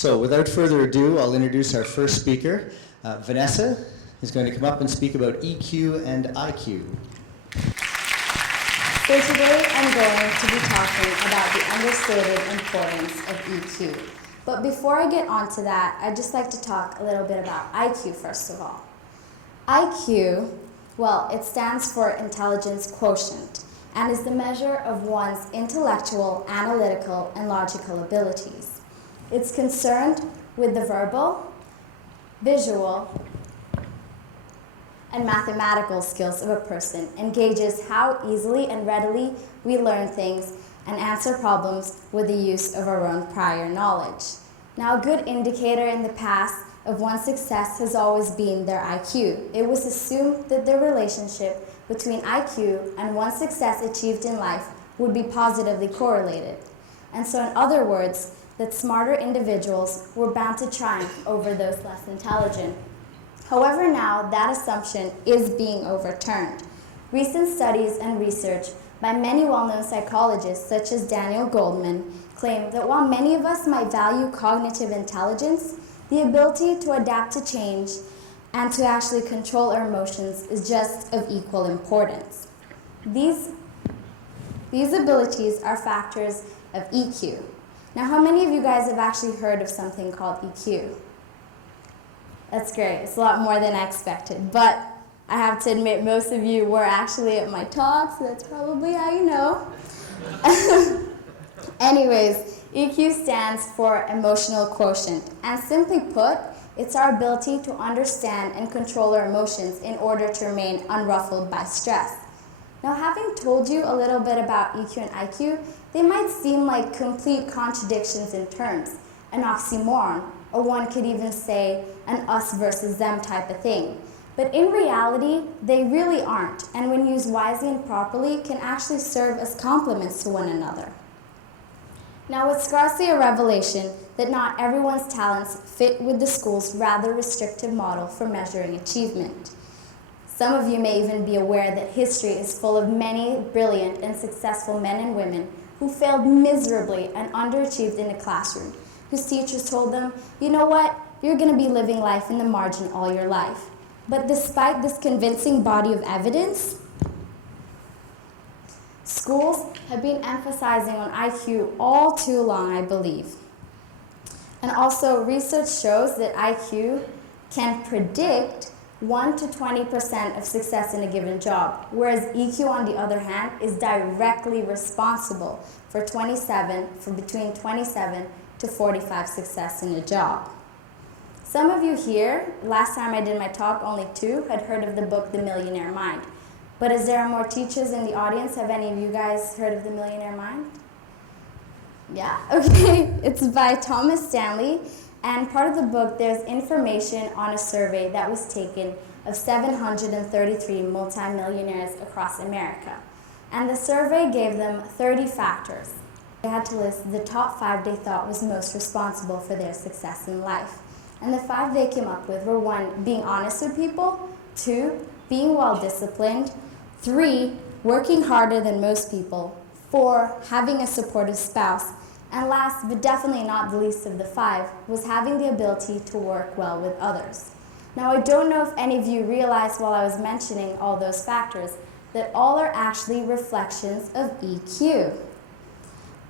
So without further ado, I'll introduce our first speaker. Vanessa is going to come up and speak about EQ and IQ. So today I'm going to be talking about the understated importance of EQ. But before I get onto that, I'd just like to talk a little bit about IQ first of all. IQ, well, it stands for intelligence quotient and is the measure of one's intellectual, analytical, and logical abilities. It's concerned with the verbal, visual, and mathematical skills of a person and gauges how easily and readily we learn things and answer problems with the use of our own prior knowledge. Now, a good indicator in the past of one's success has always been their IQ. It was assumed that the relationship between IQ and one's success achieved in life would be positively correlated. And so, in other words, that smarter individuals were bound to triumph over those less intelligent. However, now that assumption is being overturned. Recent studies and research by many well-known psychologists, such as Daniel Goleman, claim that while many of us might value cognitive intelligence, the ability to adapt to change and to actually control our emotions is just of equal importance. These abilities are factors of EQ. Now, how many of you guys have actually heard of something called EQ? That's great. It's a lot more than I expected. But I have to admit, most of you were actually at my talk, so that's probably how you know. Anyways, EQ stands for emotional quotient. And simply put, it's our ability to understand and control our emotions in order to remain unruffled by stress. Now, having told you a little bit about EQ and IQ, they might seem like complete contradictions in terms, an oxymoron, or one could even say an us versus them type of thing. But in reality, they really aren't, and when used wisely and properly, can actually serve as complements to one another. Now, it's scarcely a revelation that not everyone's talents fit with the school's rather restrictive model for measuring achievement. Some of you may even be aware that history is full of many brilliant and successful men and women who failed miserably and underachieved in the classroom, whose teachers told them, you know what, you're going to be living life in the margin all your life. But despite this convincing body of evidence, schools have been emphasizing on IQ all too long, I believe. And also, research shows that IQ can predict 1 to 20% of success in a given job, whereas EQ, on the other hand, is directly responsible for between 27 to 45 success in a job. Some of you here, last time I did my talk, only 2 had heard of the book, The Millionaire Mind. But as there are more teachers in the audience, have any of you guys heard of The Millionaire Mind? Yeah? Okay. It's by Thomas Stanley, and part of the book, there's information on a survey that was taken of 733 multimillionaires across America. And the survey gave them 30 factors. They had to list the top 5 they thought was most responsible for their success in life. And the 5 they came up with were 1, being honest with people, 2, being well-disciplined, 3, working harder than most people, 4, having a supportive spouse, and last, but definitely not the least of the 5, was having the ability to work well with others. Now, I don't know if any of you realized while I was mentioning all those factors that all are actually reflections of EQ.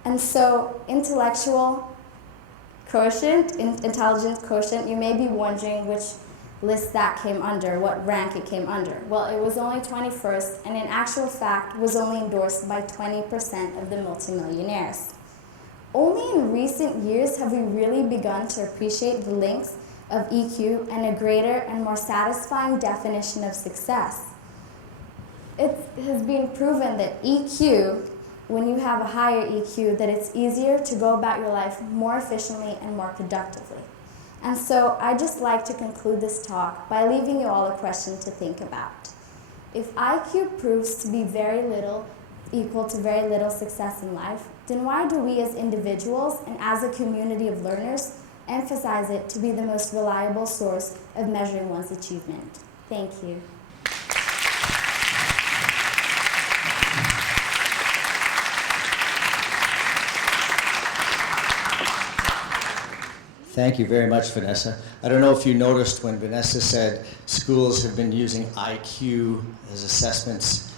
And so, intellectual quotient, intelligence quotient, you may be wondering which list that came under, what rank it came under. Well, it was only 21st, and in actual fact was only endorsed by 20% of the multimillionaires. Only in recent years have we really begun to appreciate the links of EQ and a greater and more satisfying definition of success. It has been proven that EQ, when you have a higher EQ, that it's easier to go about your life more efficiently and more productively. And so I'd just like to conclude this talk by leaving you all a question to think about. If IQ proves to be equal to very little success in life, then why do we as individuals and as a community of learners emphasize it to be the most reliable source of measuring one's achievement? Thank you. Thank you very much, Vanessa. I don't know if you noticed when Vanessa said schools have been using IQ as assessments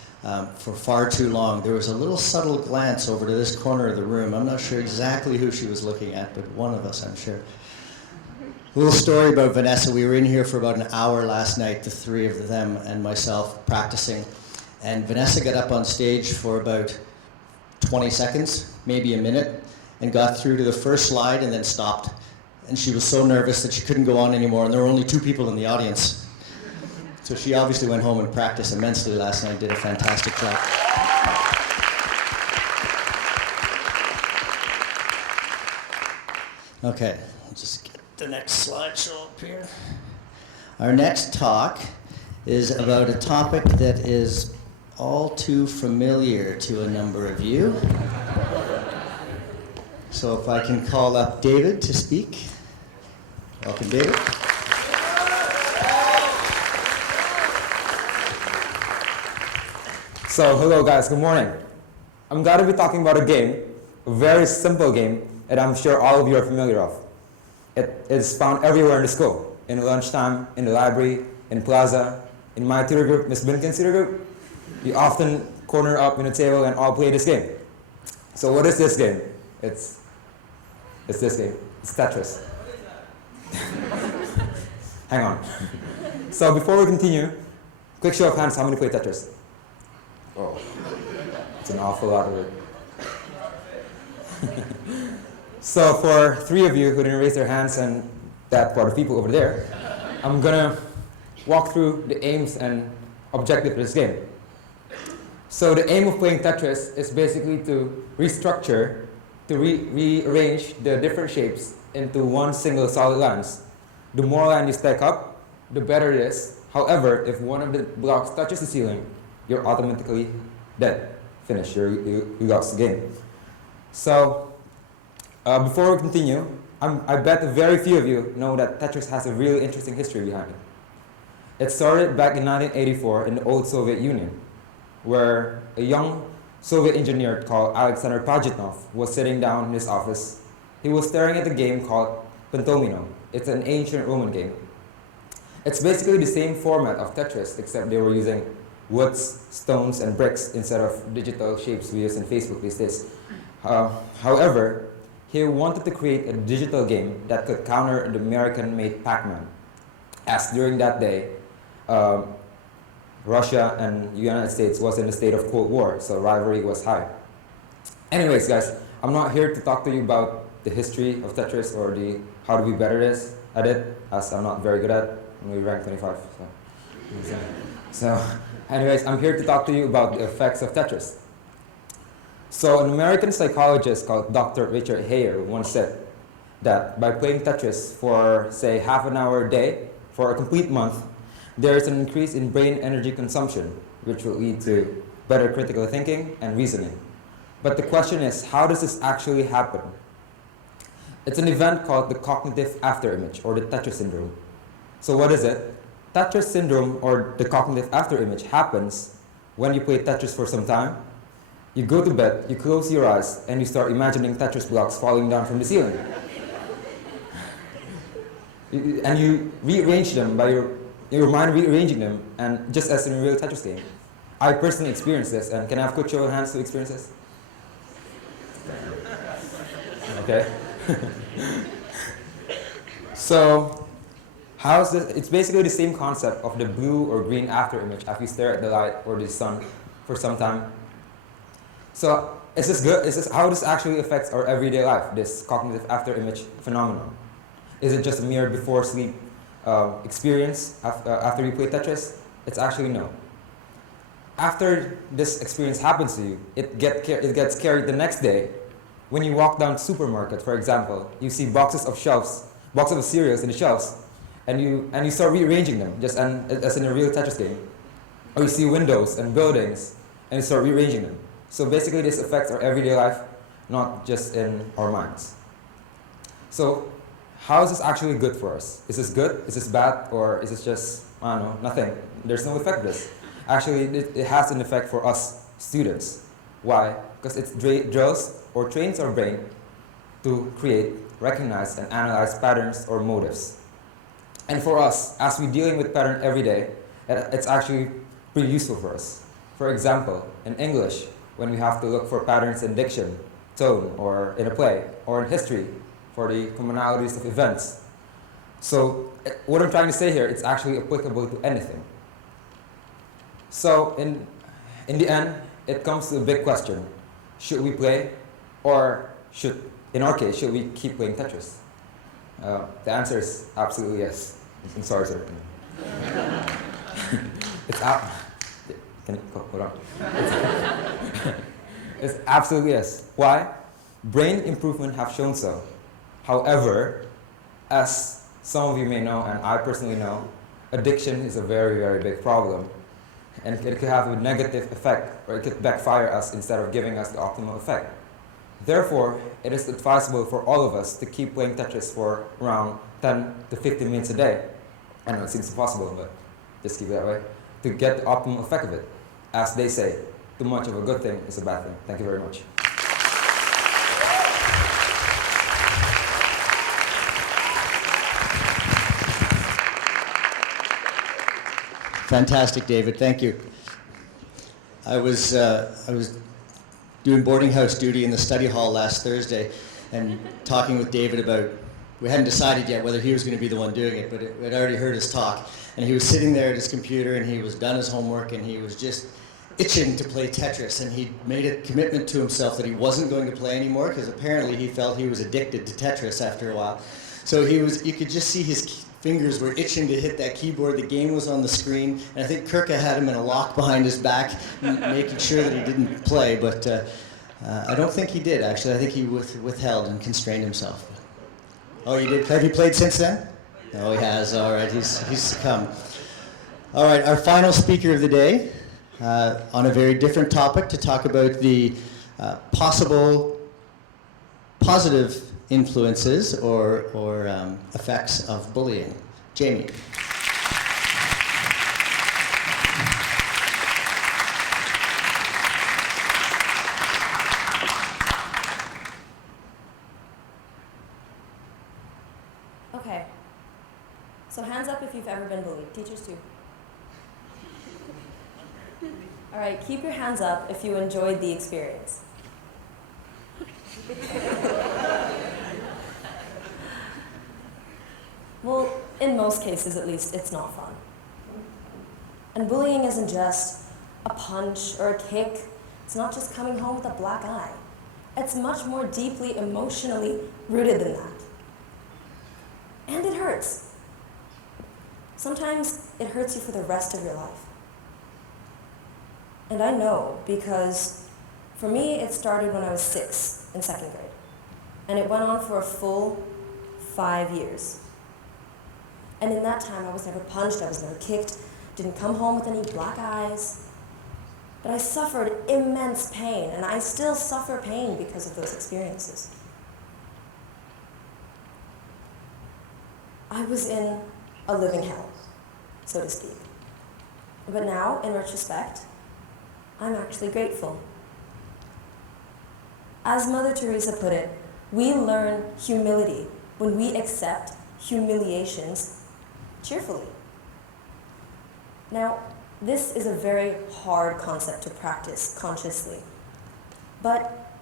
for far too long. There was a little subtle glance over to this corner of the room. I'm not sure exactly who she was looking at, but one of us, I'm sure. A little story about Vanessa. We were in here for about an hour last night, the three of them and myself practicing. And Vanessa got up on stage for about 20 seconds, maybe a minute, and got through to the first slide and then stopped. And she was so nervous that she couldn't go on anymore, and there were only 2 people in the audience. So she obviously went home and practiced immensely last night, did a fantastic job. Okay, let's just get the next slideshow up here. Our next talk is about a topic that is all too familiar to a number of you. So if I can call up David to speak. Welcome, David. So, hello guys, good morning. I'm going to be talking about a game, a very simple game that I'm sure all of you are familiar of. It is found everywhere in the school, in the lunchtime, in the library, in plaza, in my tutor group, Miss Binkin's tutor group. You often corner up in a table and all play this game. So what is this game? It's this game. It's Tetris. Hang on. So before we continue, quick show of hands, how many play Tetris? Oh, it's an awful lot of it. So for 3 of you who didn't raise their hands and that part of people over there, I'm gonna walk through the aims and objective of this game. So the aim of playing Tetris is basically to restructure, to rearrange the different shapes into one single solid lines. The more line you stack up, the better it is. However, if one of the blocks touches the ceiling, you're automatically dead. Finish, you lost the game. So, before we continue, I bet very few of you know that Tetris has a really interesting history behind it. It started back in 1984 in the old Soviet Union, where a young Soviet engineer called Alexander Pajitnov was sitting down in his office. He was staring at a game called Pentomino. It's an ancient Roman game. It's basically the same format of Tetris, except they were using woods, stones, and bricks instead of digital shapes we use in Facebook these days. However, he wanted to create a digital game that could counter the American-made Pac-Man, as during that day, Russia and the United States was in a state of Cold War, so rivalry was high. Anyways, guys, I'm not here to talk to you about the history of Tetris or the how to be better at it, as I'm not very good at it. I'm only ranked 25. So, anyways, I'm here to talk to you about the effects of Tetris. So, an American psychologist called Dr. Richard Hayer once said that by playing Tetris for, say, half an hour a day for a complete month, there is an increase in brain energy consumption, which will lead to better critical thinking and reasoning. But the question is, how does this actually happen? It's an event called the cognitive afterimage, or the Tetris syndrome. So what is it? Tetris syndrome, or the cognitive afterimage, happens when you play Tetris for some time. You go to bed, you close your eyes, and you start imagining Tetris blocks falling down from the ceiling. And you rearrange them by your mind rearranging them, and just as in a real Tetris game. I personally experienced this, and can I have a quick show of hands to experience this? Okay. So, how's this? It's basically the same concept of the blue or green afterimage after you stare at the light or the sun for some time. So, is this good? Is this how this actually affects our everyday life? This cognitive afterimage phenomenon. Is it just a mere before sleep experience after you play Tetris? It's actually no. After this experience happens to you, it gets carried the next day. When you walk down to the supermarket, for example, you see boxes of cereals in the shelves, and you start rearranging them, just as in a real Tetris game. Or you see windows and buildings, and you start rearranging them. So basically, this affects our everyday life, not just in our minds. So, how is this actually good for us? Is this good? Is this bad? Or is this just, I don't know, nothing? There's no effect of this. Actually, it has an effect for us students. Why? Because it drills or trains our brain to create recognize and analyze patterns or motives. And for us, as we're dealing with pattern every day, it's actually pretty useful for us. For example, in English, when we have to look for patterns in diction, tone, or in a play, or in history, for the commonalities of events. So what I'm trying to say here, it's actually applicable to anything. So in the end, it comes to a big question. Should we play, or in our case, should we keep playing Tetris? The answer is absolutely yes. I'm sorry, sir. Can you hold on? It's absolutely yes. Why? Brain improvement have shown so. However, as some of you may know, and I personally know, addiction is a very, very big problem. And it could have a negative effect, or it could backfire us instead of giving us the optimal effect. Therefore, it is advisable for all of us to keep playing Tetris for around 10 to 15 minutes a day. I know it seems impossible, but just keep it that way, to get the optimal effect of it. As they say, too much of a good thing is a bad thing. Thank you very much. Fantastic, David. Thank you. I was doing boarding house duty in the study hall last Thursday and talking with David about, we hadn't decided yet whether he was going to be the one doing it, but I'd already heard his talk. And he was sitting there at his computer and he was done his homework and he was just itching to play Tetris, and he made a commitment to himself that he wasn't going to play anymore because apparently he felt he was addicted to Tetris after a while. So you could just see his fingers were itching to hit that keyboard. The game was on the screen, and I think Kirka had him in a lock behind his back, making sure that he didn't play, but I don't think he did, actually. I think he withheld and constrained himself. Oh, you did? Have you played since then? Oh, he has. All right, he's succumbed. All right, our final speaker of the day, on a very different topic, to talk about the possible positive influences or effects of bullying. Jamie. Okay. So hands up if you've ever been bullied. Teachers too. All right, keep your hands up if you enjoyed the experience. Well, in most cases at least, it's not fun. And bullying isn't just a punch or a kick. It's not just coming home with a black eye. It's much more deeply emotionally rooted than that. And it hurts. Sometimes it hurts you for the rest of your life. And I know because for me, it started when I was 6 in 2nd grade. And it went on for a full 5 years. And in that time, I was never punched, I was never kicked, didn't come home with any black eyes. But I suffered immense pain, and I still suffer pain because of those experiences. I was in a living hell, so to speak. But now, in retrospect, I'm actually grateful. As Mother Teresa put it, we learn humility when we accept humiliations cheerfully. Now, this is a very hard concept to practice consciously. But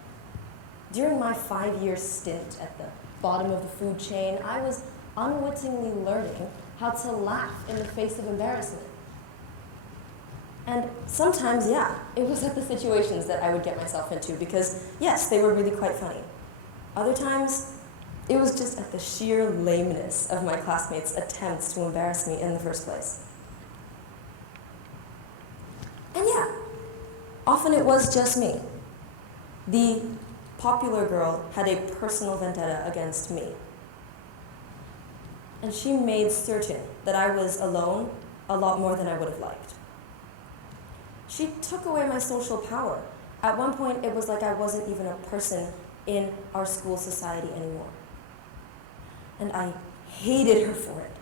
during my 5-year stint at the bottom of the food chain, I was unwittingly learning how to laugh in the face of embarrassment. And sometimes, yeah, it was at the situations that I would get myself into because, yes, they were really quite funny. Other times, it was just at the sheer lameness of my classmates' attempts to embarrass me in the first place. And yeah, often it was just me. The popular girl had a personal vendetta against me. And she made certain that I was alone a lot more than I would have liked. She took away my social power. At one point, it was like I wasn't even a person in our school society anymore. And I hated her for it.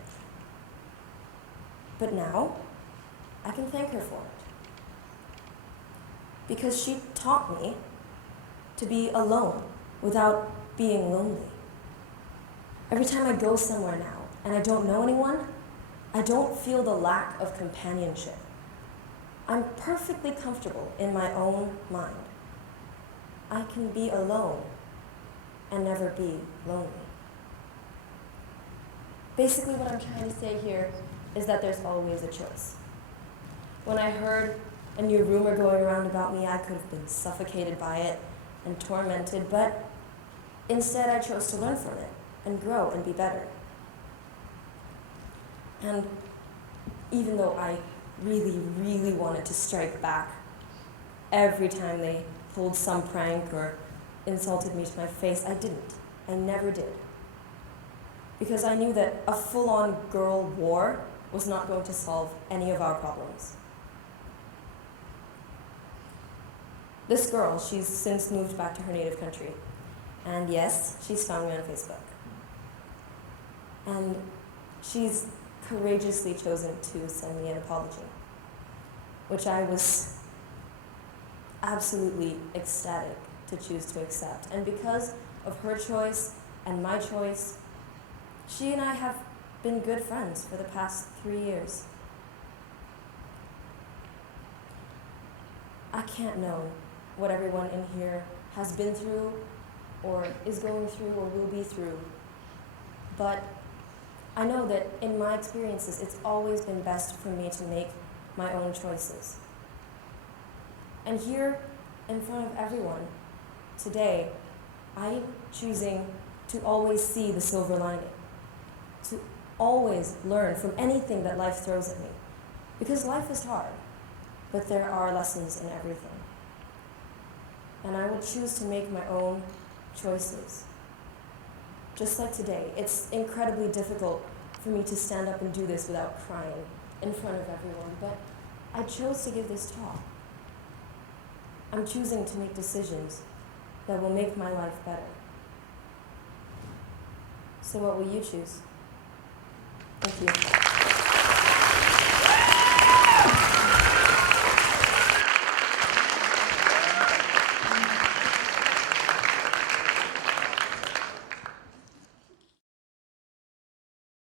But now, I can thank her for it. Because she taught me to be alone without being lonely. Every time I go somewhere now and I don't know anyone, I don't feel the lack of companionship. I'm perfectly comfortable in my own mind. I can be alone and never be lonely. Basically, what I'm trying to say here is that there's always a choice. When I heard a new rumor going around about me, I could have been suffocated by it and tormented, but instead I chose to learn from it and grow and be better. And even though I really, really wanted to strike back every time they pulled some prank or insulted me to my face, I didn't. I never did. Because I knew that a full-on girl war was not going to solve any of our problems. This girl, she's since moved back to her native country. And yes, she's found me on Facebook. And she's courageously chosen to send me an apology, which I was absolutely ecstatic to choose to accept. And because of her choice and my choice, she and I have been good friends for the past 3 years. I can't know what everyone in here has been through or is going through or will be through, but I know that in my experiences, it's always been best for me to make my own choices. And here, in front of everyone, today, I'm choosing to always see the silver lining, to always learn from anything that life throws at me. Because life is hard, but there are lessons in everything. And I will choose to make my own choices. Just like today, it's incredibly difficult for me to stand up and do this without crying in front of everyone, but I chose to give this talk. I'm choosing to make decisions that will make my life better. So what will you choose? Thank you.